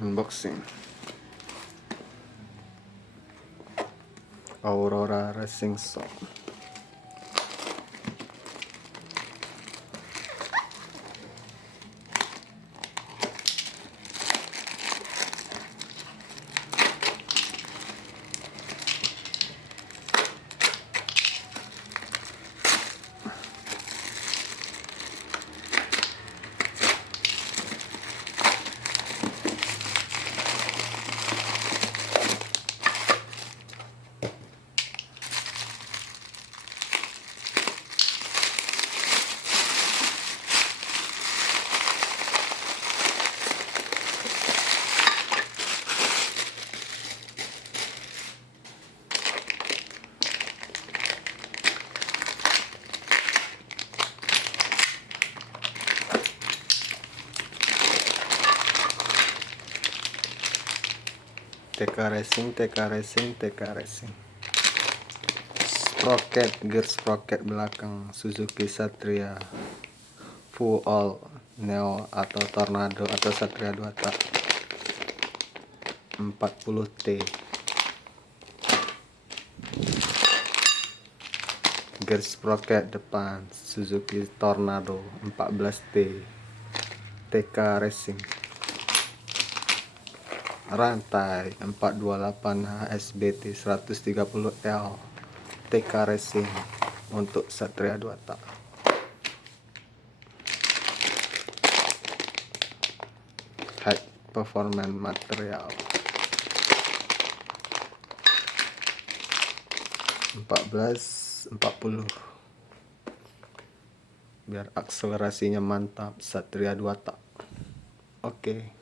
Unboxing Aurora Racing Shop. TK Racing. Gear sprocket belakang Suzuki Satria full all neo atau tornado atau satria 2 tak 40T. Gear sprocket depan Suzuki Tornado 14T TK Racing. Rantai 428 HSBT 130L TK Racing untuk satria 2 tak. High performance material 1440 biar akselerasinya mantap satria 2 tak. Oke.